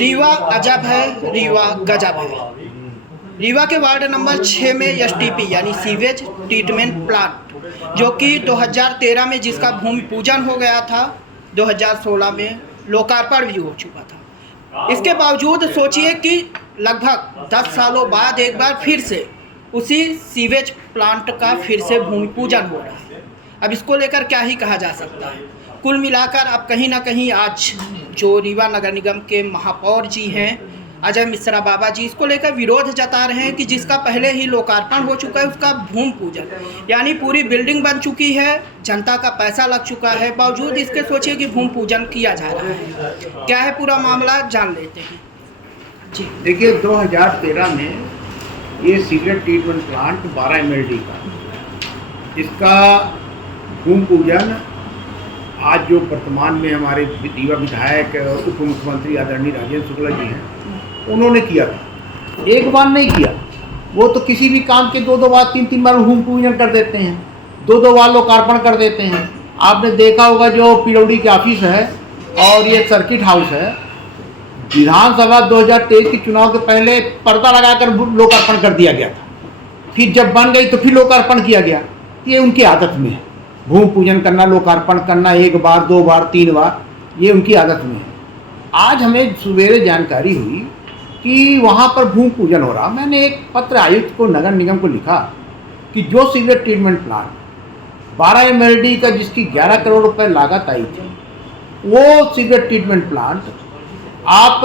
रीवा अजब है, रीवा गजब है। रीवा के वार्ड नंबर 6 में एसटीपी यानी सीवेज ट्रीटमेंट प्लांट जो कि 2013 में जिसका भूमि पूजन हो गया था, 2016 में लोकार्पण भी हो चुका था। इसके बावजूद सोचिए कि लगभग 10 सालों बाद एक बार फिर से उसी सीवेज प्लांट का फिर से भूमि पूजन हो रहा है। अब इसको लेकर क्या ही कहा जा सकता है। कुल मिलाकर अब कहीं ना कहीं आज जो रीवा नगर निगम के महापौर जी हैं अजय मिश्रा बाबा जी, इसको लेकर विरोध जता रहे हैं कि जिसका पहले ही लोकार्पण हो चुका है उसका भूमि पूजन, यानी पूरी बिल्डिंग बन चुकी है, जनता का पैसा लग चुका है, बावजूद इसके सोचिए कि भूमि पूजन किया जा रहा है। क्या है पूरा मामला, जान लेते हैं जी। देखिए 2013 में ये सीवेज ट्रीटमेंट प्लांट 12 MLD का, इसका भूमि पूजन आज जो वर्तमान में हमारे रीवा विधायक और उप मुख्यमंत्री आदरणीय राजेंद्र शुक्ला जी हैं, उन्होंने किया था। एक बार नहीं किया, वो तो किसी भी काम के 2-2 बार 3-3 बार भूमि पूजन कर देते हैं, 2-2 बार लोकार्पण कर देते हैं। आपने देखा होगा जो पीडब्ल्यूडी की ऑफिस है और ये सर्किट हाउस है, विधानसभा 2023 के चुनाव के पहले पर्दा लगाकर लोकार्पण कर दिया गया था, फिर जब बन गई तो फिर लोकार्पण किया गया। ये उनकी आदत में है, भूमि पूजन करना, लोकार्पण करना 1 बार 2 बार 3 बार, ये उनकी आदत में है। आज हमें सवेरे जानकारी हुई कि वहाँ पर भूमि पूजन हो रहा। मैंने एक पत्र आयुक्त को, नगर निगम को लिखा कि जो सीवेज ट्रीटमेंट प्लांट 12 MLD का जिसकी 11 करोड़ रुपए लागत आई थी, वो सीवेज ट्रीटमेंट प्लांट आप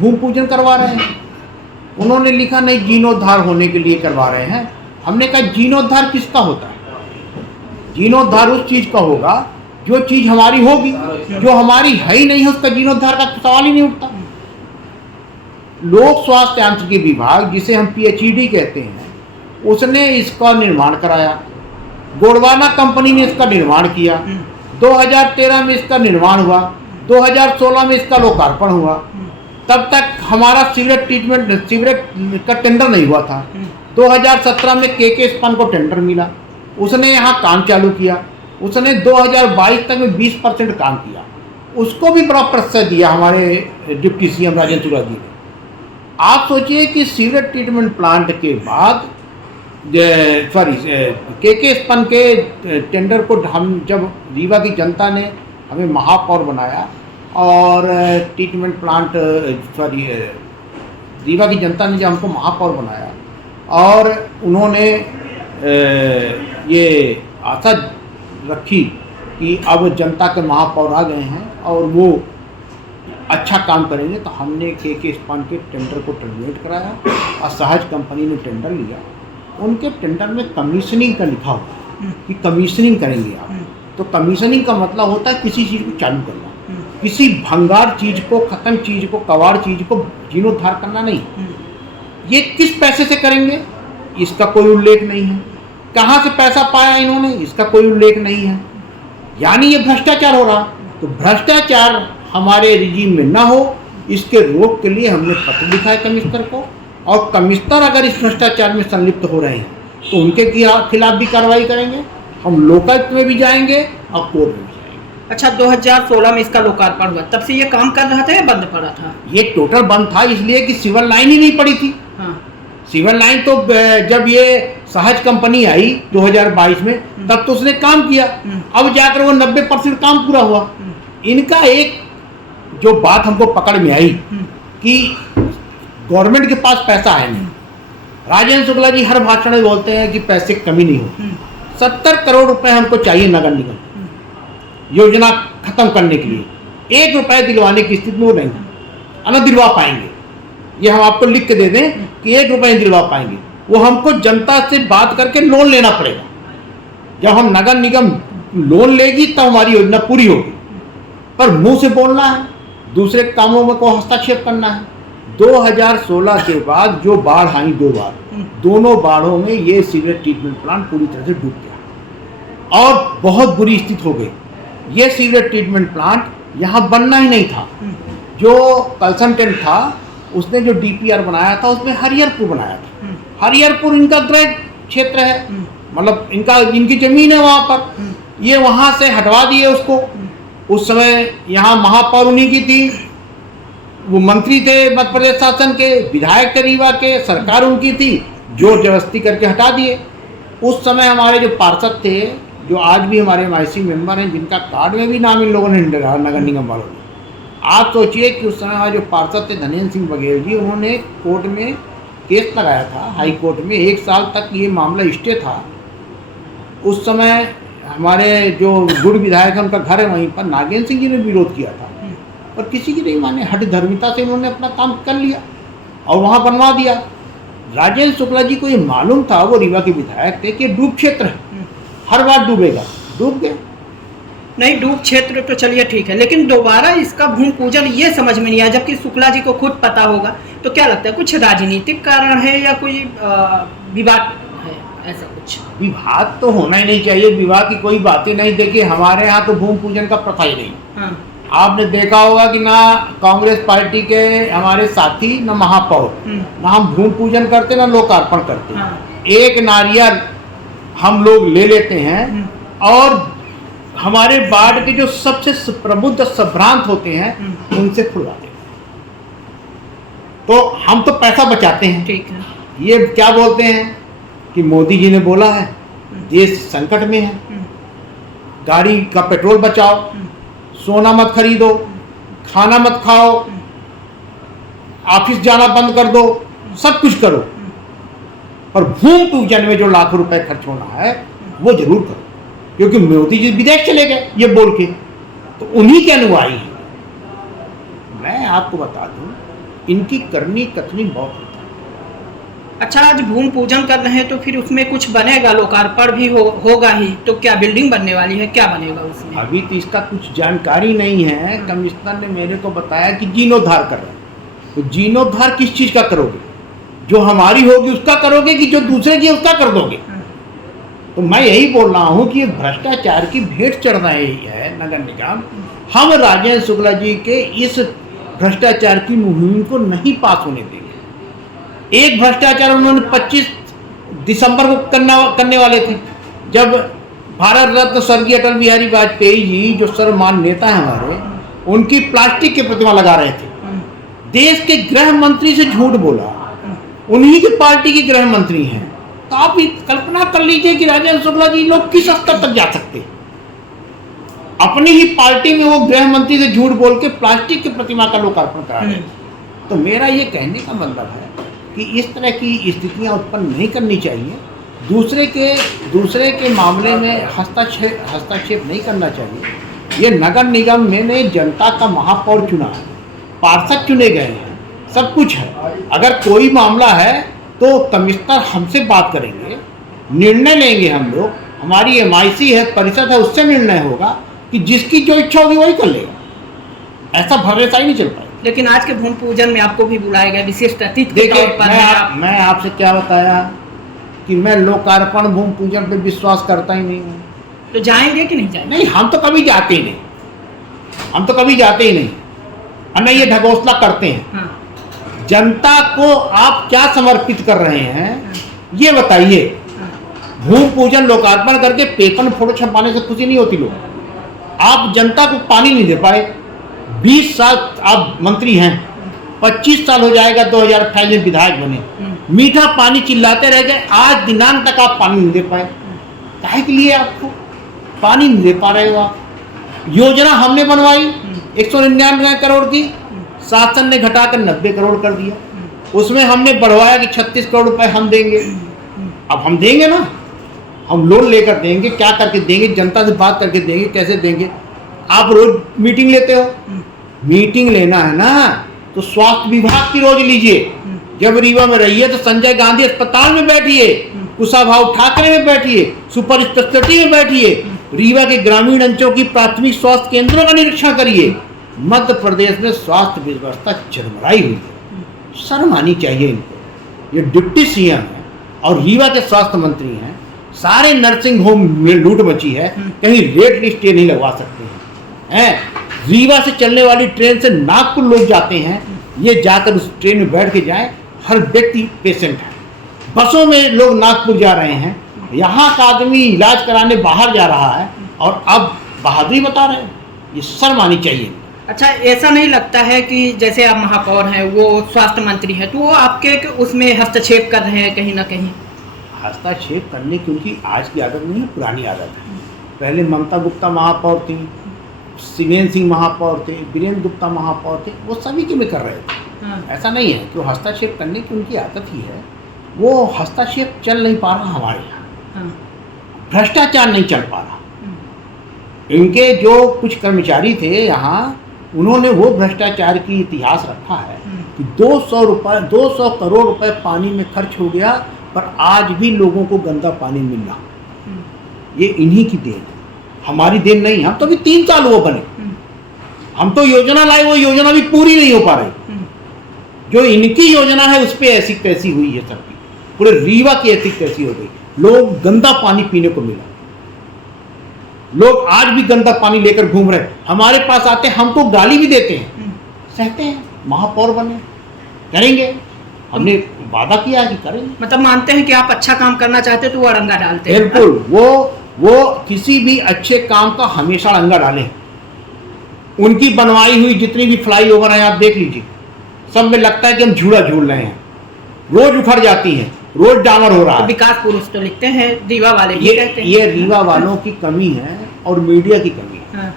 भूमि पूजन करवा रहे हैं। उन्होंने लिखा नहीं, जीर्णोद्धार होने के लिए करवा रहे हैं। हमने कहा जीर्णोद्धार किसका होता है? जीर्णोद्धार उस चीज़ का होगा जो चीज़ हमारी होगी, जो हमारी है ही नहीं है उसका जीर्णोद्धार का सवाल ही नहीं उठता। लोक स्वास्थ्य यांत्रिकी विभाग, जिसे हम PHED कहते हैं, उसने इसका निर्माण कराया। गोडवाना कंपनी ने इसका निर्माण किया। 2013 में इसका निर्माण हुआ, 2016 में इसका लोकार्पण हुआ। तब तक हमारा सीवरेज का टेंडर नहीं हुआ था। 2017 में KK स्पन को टेंडर मिला, उसने यहाँ काम चालू किया। उसने 2022 तक में 20% काम किया, उसको भी बड़ा प्रश्रय दिया हमारे डिप्टी CM राजेंद्र शुक्ला जी ने। आप सोचिए कि सीवरेज ट्रीटमेंट प्लांट के बाद KK स्पन के टेंडर को हम जब रीवा की जनता ने हमें महापौर बनाया और ट्रीटमेंट प्लांट रीवा की जनता ने जब हमको महापौर बनाया और उन्होंने ये आशा रखी कि अब जनता के महापौर आ गए हैं और वो अच्छा काम करेंगे, तो हमने KK स्पन के टेंडर को टर्मिनेट कराया और सहज कंपनी ने टेंडर लिया। उनके टेंडर में कमीशनिंग का लिखा हुआ कि कमीशनिंग करेंगे आप। तो कमीशनिंग का मतलब होता है किसी चीज़ को चालू करना, किसी भंगार चीज़ को, ख़त्म चीज़ को, कबाड़ चीज़ को जीर्णोद्धार करना नहीं। ये किस पैसे से करेंगे इसका कोई उल्लेख नहीं है। कहाँ से पैसा पाया इन्होंने इसका कोई उल्लेख नहीं है। यानी ये भ्रष्टाचार हो रहा। तो भ्रष्टाचार हमारे रिजीम में ना हो, इसके रोक के लिए हमने पत्र लिखा है कमिश्नर को, और कमिश्नर अगर इस भ्रष्टाचार में संलिप्त हो रहे हैं तो उनके खिलाफ भी कार्रवाई करेंगे। हम लोकायुक्त में भी जाएंगे और कोर्ट में भी जाएंगे। अच्छा, 2016 में इसका लोकार्पण हुआ, तब से ये काम कर रहा था या बंद पड़ा था? ये टोटल बंद था, इसलिए कि सिविल लाइन ही नहीं पड़ी थी। हाँ। सिविल लाइन तो जब ये सहज कंपनी आई 2022 में, तब तो उसने काम किया। अब जाकर वो 90% काम पूरा हुआ। इनका एक जो बात हमको पकड़ में आई कि गवर्नमेंट के पास पैसा है नहीं। राजेंद्र शुक्ला जी हर भाषण में बोलते हैं कि पैसे की कमी नहीं होती। 70 करोड़ रुपए हमको चाहिए नगर निगम योजना खत्म करने के लिए। 1 रुपए दिलवाने की स्थिति में वो नहीं, न दिलवा पाएंगे। ये हम आपको लिख के दे दें कि 1 रुपए नहीं दिलवा पाएंगे। वो हमको जनता से बात करके लोन लेना पड़ेगा। जब हम नगर निगम लोन लेगी तब हमारी योजना पूरी होगी। पर मुंह से बोलना है, दूसरे कामों में को हस्तक्षेप करना है। 2016 के बाद जो बाढ़ आई 2 बार, दोनों बाढ़ों में ये सीवरेज ट्रीटमेंट प्लांट पूरी तरह से डूब गया और बहुत बुरी स्थिति हो गई। ये सीवरेज ट्रीटमेंट प्लांट यहाँ बनना ही नहीं था। जो कंसल्टेंट था उसने जो DPR बनाया था उसमें हरिहरपुर बनाया था। हरिहरपुर इनका गृह क्षेत्र है, मतलब इनकी जमीन है वहाँ पर। ये वहाँ से हटवा दिए उसको। उस समय यहाँ महापौर उन्हीं की थी, वो मंत्री थे मध्य प्रदेश शासन के, विधायक थे रीवा के, सरकार उनकी थी, जोर जबरदस्ती करके हटा दिए। उस समय हमारे जो पार्षद थे, जो आज भी हमारे MIC मेंबर हैं, जिनका कार्ड में भी नाम इन लोगों ने डाला नगर निगम वालों ने। आप सोचिए कि उस समय हमारे जो पार्षद थे धनेन्द्र सिंह बघेल जी, उन्होंने कोर्ट में केस लगाया था, हाई कोर्ट में 1 साल तक ये मामला स्टे था। उस समय हमारे जो गुड़ विधायक हैं, उनका घर है वहीं पर, नागेंद्र सिंह जी ने विरोध किया था, और किसी की नहीं माने, हठ धर्मिता से उन्होंने अपना काम कर लिया और वहाँ बनवा दिया। राजेंद्र शुक्ला जी को ये मालूम था, वो रीवा के विधायक थे, कि डूब क्षेत्र है, हर बार डूबेगा, डूब गया। नहीं, डूब क्षेत्र तो चलिए ठीक है, लेकिन दोबारा इसका भूमि पूजन ये समझ में नहीं आया, जबकि शुक्ला जी को खुद पता होगा। तो क्या लगता है, कुछ राजनीतिक कारण है या कोई विवाद है, ऐसा कुछ? विवाद तो होना ही नहीं चाहिए, विवाद की कोई बात ही नहीं। देखिए हमारे यहाँ तो भूमि पूजन का प्रथा ही नहीं। हाँ। आपने देखा होगा कि ना कांग्रेस पार्टी के हमारे साथी, ना महापौर, ना हम भूमि पूजन करते, ना लोकार्पण करते। हाँ। एक नारियल हम लोग ले लेते हैं और हमारे वार्ड के जो सबसे प्रबुद्ध संभ्रांत होते हैं उनसे खुलवाते हैं। तो हम तो पैसा बचाते हैं। ठीक है। ये क्या बोलते हैं कि मोदी जी ने बोला है देश संकट में है, गाड़ी का पेट्रोल बचाओ, सोना मत खरीदो, खाना मत खाओ, ऑफिस जाना बंद कर दो, सब कुछ करो, और भूमि पूजन में जो लाखों रुपए खर्च होना है वो जरूर करो, क्योंकि मोदी जी विदेश चले गए ये बोल के, तो उन्हीं के अनुयायी हैं। मैं आपको बता दूं, इनकी करनी कथनी बहुत होता है। अच्छा, आज भूमि पूजन कर रहे हैं तो फिर उसमें कुछ बनेगा, लोकार्पण भी होगा ही, तो क्या बिल्डिंग बनने वाली है, क्या बनेगा उसमें? अभी तो इसका कुछ जानकारी नहीं है। कमिश्नर ने मेरे को बताया कि जीर्णोद्धार कर रहे हैं। तो जीर्णोद्धार किस चीज का करोगे? जो हमारी होगी उसका करोगे कि जो दूसरे की उसका कर दोगे? तो मैं यही बोल रहा हूँ कि भ्रष्टाचार की भेंट चढ़ रही है नगर निगम। हम राजेंद्र शुक्ला जी के इस भ्रष्टाचार की मुहिम को नहीं पास होने देंगे। एक भ्रष्टाचार उन्होंने 25 दिसंबर को करने वाले थे, जब भारत रत्न स्वर्गीय अटल बिहारी वाजपेयी जी, जो सर्वमान्य नेता हैं हमारे, उनकी प्लास्टिक की प्रतिमा लगा रहे थे। देश के गृह मंत्री से झूठ बोला, उन्हीं की पार्टी के गृह मंत्री हैं। तो आप कल्पना कर लीजिए कि राजेंद्र शुक्ला जी लोग किस स्तर तक जा सकते हैं। अपनी ही पार्टी में वो गृह मंत्री से झूठ बोल के प्लास्टिक की प्रतिमा का लोकार्पण करा रहे हैं। तो मेरा ये कहने का मतलब है कि इस तरह की स्थितियां उत्पन्न नहीं करनी चाहिए। दूसरे के मामले में हस्तक्षेप नहीं करना चाहिए। ये नगर निगम में ने जनता का महापौर चुना है, पार्षद चुने गए हैं, सब कुछ है। अगर कोई मामला है तो कमिश्नर हमसे बात करेंगे, निर्णय लेंगे हम लोग, हमारी MIC है, परिषद है, उससे निर्णय होगा कि जिसकी जो इच्छा होगी वही कर लेगा। ऐसा भरोसा ही नहीं चल पाएगा। लेकिन आज के भूमि पूजन में आपको भी बुलाया गया विशिष्ट अतिथि के देखिए, तौर पर। मैं आपसे क्या बताया कि मैं लोकार्पण भूमि पूजन पे विश्वास करता ही नहीं हूँ। तो जाएंगे कि नहीं जाएंगे? नहीं, हम तो कभी जाते ही नहीं, हम तो कभी जाते ही नहीं, और नहीं ये ढकोसला करते हैं। हाँ। जनता को आप क्या समर्पित कर रहे हैं ये बताइए। भूमि पूजन लोकार्पण करके पेपर में फोटो छपवाने से खुशी नहीं होती लोग। आप जनता को पानी नहीं दे पाए। 20 साल आप मंत्री हैं, 25 साल हो जाएगा 2028 में विधायक बने, मीठा पानी चिल्लाते रह गए, आज दिनांक तक आप पानी नहीं दे पाए। काहे के लिए आपको पानी नहीं दे पा रहे हो आप? योजना हमने बनवाई 199 करोड़ की, शासन ने घटाकर 90 करोड़ कर दिया। उसमें हमने बढ़वाया कि 36 करोड़ रुपए हम देंगे। अब हम देंगे ना, हम लोन लेकर देंगे, क्या करके देंगे, जनता से बात करके देंगे, कैसे देंगे? आप रोज मीटिंग लेते हो, मीटिंग लेना है ना तो स्वास्थ्य विभाग की रोज लीजिए। जब रीवा में रहिए तो संजय गांधी अस्पताल में बैठिए, कुशाभाऊ ठाकरे में बैठिए, सुपर स्पेशलिटी में बैठिए, रीवा के ग्रामीण अंचलों की प्राथमिक स्वास्थ्य केंद्रों का निरीक्षण करिए। मध्य प्रदेश में स्वास्थ्य व्यवस्था चरमराई हुई है, शर्म आनी चाहिए इनको। ये डिप्टी CM है और रीवा के स्वास्थ्य मंत्री हैं। सारे नर्सिंग होम में लूट मची है, कहीं रेट लिस्ट नहीं लगवा सकते हैं। रीवा से चलने वाली ट्रेन से नागपुर लोग जाते हैं, ये जाकर उस ट्रेन में बैठ के जाएं, हर व्यक्ति पेशेंट है। बसों में लोग नागपुर जा रहे हैं, यहाँ का आदमी इलाज कराने बाहर जा रहा है और अब बहादुरी बता रहे हैं। ये शर्म आनी चाहिए। अच्छा, ऐसा नहीं लगता है कि जैसे आप महापौर हैं, वो स्वास्थ्य मंत्री हैं, तो वो आपके उसमें हस्तक्षेप कर रहे हैं कहीं ना कहीं? हस्तक्षेप करने की उनकी आज की आदत नहीं है, पुरानी आदत है। पहले ममता गुप्ता महापौर थी, शिवेंद्र सिंह महापौर थे, वीरेंद्र गुप्ता महापौर थे, वो सभी के में कर रहे थे। हाँ। ऐसा नहीं है कि वो हस्तक्षेप करने की उनकी आदत ही है, वो हस्तक्षेप चल नहीं पा रहा हमारे यहाँ। हाँ। भ्रष्टाचार नहीं चल पा रहा। इनके जो कुछ कर्मचारी थे यहाँ, उन्होंने वो भ्रष्टाचार की इतिहास रखा है कि 200 करोड़ रुपए पानी में खर्च हो गया, पर आज भी लोगों को गंदा पानी मिल रहा। ये इन्हीं की देन है, हमारी देन नहीं। हम तो अभी 3 साल वो बने, हम तो योजना लाए, वो योजना भी पूरी नहीं हो पा रही। जो इनकी योजना है उस पर ऐसी तैसी हुई है सबकी, पूरे रीवा की ऐसी तैसी हो गई। लोग गंदा पानी पीने को मिला, लोग आज भी गंदा पानी लेकर घूम रहे। हमारे पास आते हैं, हमको गाली भी देते हैं, सहते हैं। महापौर बने, करेंगे, हमने वादा किया है कि करेंगे। मतलब मानते हैं कि आप अच्छा काम करना चाहते तो वो अड़ंगा डालते हैं? बिल्कुल, वो किसी भी अच्छे काम का हमेशा अड़ंगा डालें। उनकी बनवाई हुई जितनी भी फ्लाईओवर हैं आप देख लीजिए, सब में लगता है कि हम झूला झूल रहे हैं, रोज उखड़ जाती हैं, रोज डामर हो रहा है। तो विकास पुरुष तो लिखते हैं, रीवा वाले भी कहते हैं। ये रीवा वालों की कमी है और मीडिया की कमी है। हाँ।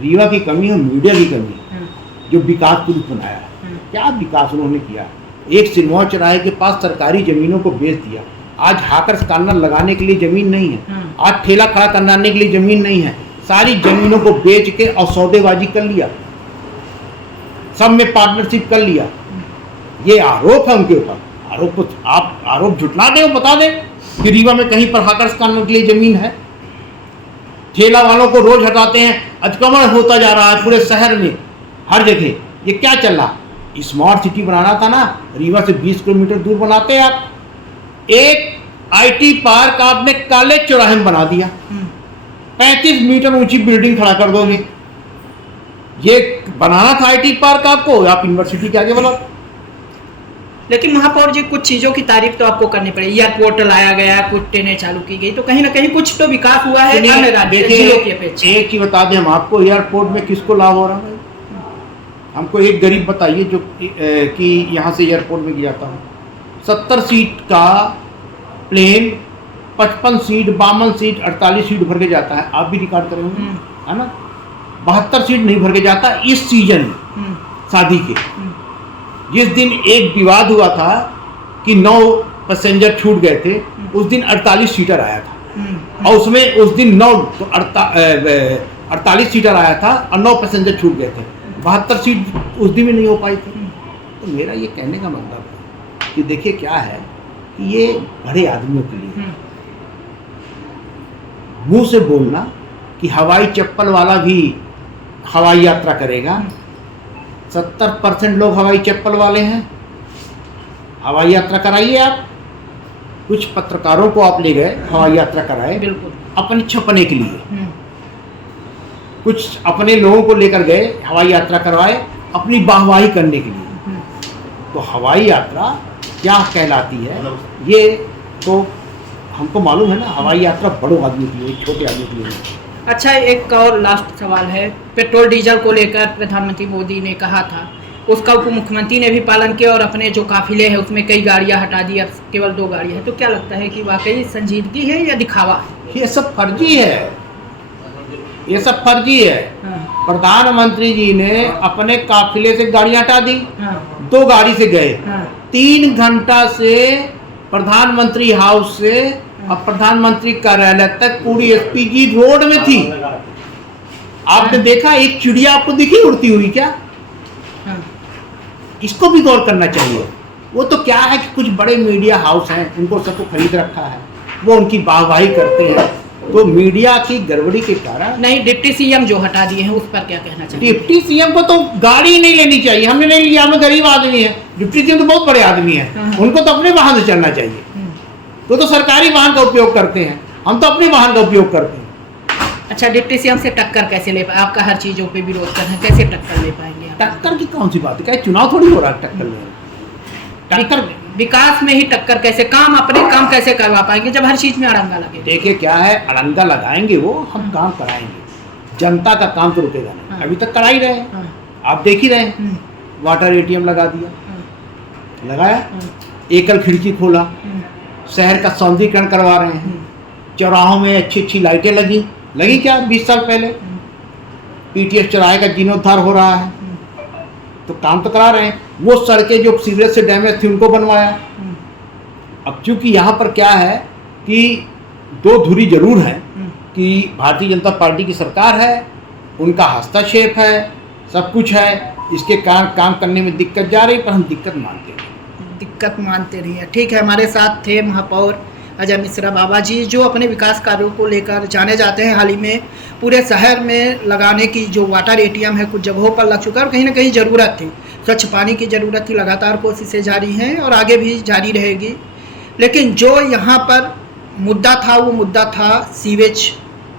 रीवा की कमी है, मीडिया की कमी है। हाँ। जो विकास पुरुष बनाया है, क्या विकास उन्होंने किया? एक सिरमौर चौराहे के पास सरकारी जमीनों को बेच दिया। आज हाकर्स कार्नर लगाने के लिए जमीन नहीं है, आज ठेला खड़ा करवाने के लिए जमीन नहीं है। सारी जमीनों को बेच के और सौदेबाजी कर लिया, सब में पार्टनरशिप कर लिया। ये आरोप है उनके ऊपर। आरोप को आप आरोप झुटला दें, बता दें कि रीवा में कहीं पर हाकर्स कार्नर के लिए जमीन है। ठेला वालों को रोज हटाते हैं, अतिक्रमण होता जा रहा है पूरे शहर में, हर जगह। ये क्या चल रहा? स्मार्ट सिटी बनाना था ना, रीवा से 20 किलोमीटर दूर बनाते हैं आप। एक आईटी पार्क आपने कॉलेज चौराहे में बना दिया, 35 मीटर ऊंची बिल्डिंग खड़ा कर दोगे। ये बनाना था आईटी पार्क आपको, आप यूनिवर्सिटी के आगे बोलो। लेकिन महापौर जी, कुछ चीजों की तारीफ तो आपको करनी पड़ेगी। एयरपोर्ट लाया गया, कुछ ट्रेनें चालू की गई, तो कहीं ना कहीं कुछ तो विकास हुआ है अन्य राज्यों की अपेक्षा। एक ही बता दें हम आपको, एयरपोर्ट में किसको लाभ हो रहा है? हमको एक गरीब बताइए जो कि यहाँ से एयरपोर्ट में गया था। 70 सीट का प्लेन 55 सीट, 52 सीट, 48 सीट भर के जाता है। आप भी रिकॉर्ड करेंगे, है ना? 72 सीट नहीं भर के जाता इस सीजन में शादी के। जिस दिन एक विवाद हुआ था कि 9 पैसेंजर छूट गए थे, उस दिन 48 सीटर आया था। और उसमें उस दिन 48 सीटर आया था और 9 पैसेंजर छूट गए थे। 72 सीट उस दिन में नहीं हो पाई थी। तो मेरा ये कहने का मतलब है कि देखिए क्या है कि ये बड़े आदमियों के लिए मुंह से बोलना कि हवाई चप्पल वाला भी हवाई यात्रा करेगा। 70% लोग हवाई चप्पल वाले हैं। हवाई यात्रा कराइए आप। कुछ पत्रकारों को आप ले गए, हवाई यात्रा कराए, बिल्कुल अपने छपने के लिए। कुछ अपने लोगों को लेकर गए, हवाई यात्रा करवाए अपनी वाहवाही करने के लिए। तो हवाई यात्रा क्या कहलाती है, ये तो हमको मालूम है ना। हवाई यात्रा बड़ों आदमी के लिए, छोटे आदमी के लिए नहीं। अच्छा, एक और लास्ट सवाल है। पेट्रोल डीजल को लेकर प्रधानमंत्री मोदी ने कहा था, उसका उप मुख्यमंत्री ने भी पालन किया और अपने जो काफिले हैं उसमें कई गाड़ियां हटा दी, अब केवल 2 गाड़ियां हैं। तो क्या लगता है कि वाकई संजीदगी है या दिखावा है? ये सब फर्जी है, ये सब फर्जी है। हाँ। प्रधानमंत्री जी ने अपने काफिले से गाड़ियां हटा दी। हाँ। 2 गाड़ी से गए। हाँ। 3 घंटा से प्रधानमंत्री हाउस से और प्रधानमंत्री कार्यालय तक पूरी एसपीजी रोड में थी। आपने देखा एक चिड़िया आपको दिखी उड़ती हुई क्या? हाँ। इसको भी गौर करना चाहिए। वो तो क्या है कि कुछ बड़े मीडिया हाउस हैं, उनको सबको खरीद रखा है, वो उनकी वाहवाही करते हैं। तो मीडिया की गड़बड़ी के कारण नहीं, डिप्टी सीएम जो हटा दिए हैं उस पर क्या कहना चाहिए? डिप्टी सीएम को तो गाड़ी नहीं लेनी चाहिए। हमने नहीं लिया, हम गरीब आदमी हैं। डिप्टी सीएम तो बहुत बड़े आदमी हैं। हाँ। उनको तो अपने वाहन से चलना चाहिए। तो सरकारी वाहन का उपयोग करते हैं, हम तो अपने वाहन का उपयोग करते हैं। अच्छा, डिप्टी सीएम से टक्कर कैसे ले पाए? आपका हर चीजों पे विरोध कर रहे हैं, कैसे टक्कर ले पाएंगे आप? टक्कर की कौन सी बात है? क्या चुनाव थोड़ी हो रहा है टक्कर लेना? टक्कर विकास में ही टक्कर कैसे? काम अपने काम कैसे करवा पाएंगे जब हर चीज में अड़ंगा लगे? देखिए क्या है, अड़ंगा लगाएंगे वो, हम काम कराएंगे। जनता का काम तो रुकेगा नहीं। हाँ। अभी तक करा ही रहे हैं। हाँ। आप देख ही रहे हैं, वाटर एटीएम लगा दिया, लगाया, एकल खिड़की खोला, शहर का सौंदर्यीकरण करवा रहे हैं, चौराहों में अच्छी अच्छी लाइटें लगी क्या 20 साल पहले, पीटीएस चौराहे का जीर्णोद्धार हो रहा है, तो काम तो करा रहे हैं। वो सड़कें जो सीवरेज से डैमेज थी उनको बनवाया। अब चूंकि यहाँ पर क्या है कि दो धुरी जरूर है कि भारतीय जनता पार्टी की सरकार है, उनका हस्तक्षेप है, सब कुछ है, इसके कारण काम करने में दिक्कत जा रही, पर हम दिक्कत मानते नहीं हैं। ठीक है, हमारे साथ थे महापौर अजय मिश्रा बाबा जी, जो अपने विकास कार्यों को लेकर जाने जाते हैं। हाल ही में पूरे शहर में लगाने की जो वाटर एटीएम है कुछ जगहों पर लग चुका है और कहीं ना कहीं ज़रूरत थी, स्वच्छ पानी की ज़रूरत थी। लगातार कोशिशें जारी हैं और आगे भी जारी रहेगी। लेकिन जो यहाँ पर मुद्दा था वो मुद्दा था सीवेज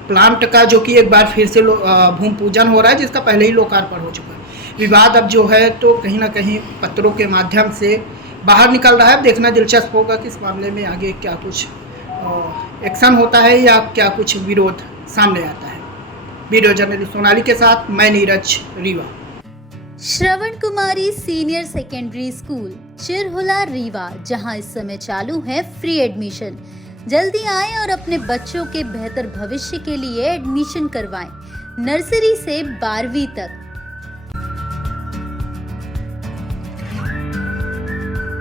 प्लांट का, जो कि एक बार फिर से भूमि पूजन हो रहा है, जिसका पहले ही लोकार्पण हो चुका है। विवाद अब जो है तो कहीं ना कहीं पत्रों के माध्यम से बाहर निकल रहा है। देखना दिलचस्प होगा कि इस मामले में आगे क्या कुछ एक्शन होता है या क्या कुछ विरोध सामने आता है। वीडियो जर्नलिस्ट सोनाली के साथ मैं नीरज रीवा। श्रवण कुमारी senior secondary school Chirhula Rewa, जहां इस समय चालू है फ्री एडमिशन। जल्दी आएं और अपने बच्चों के बेहतर भविष्य के लिए एडमिशन करवाएं। नर्सरी से 12वीं तक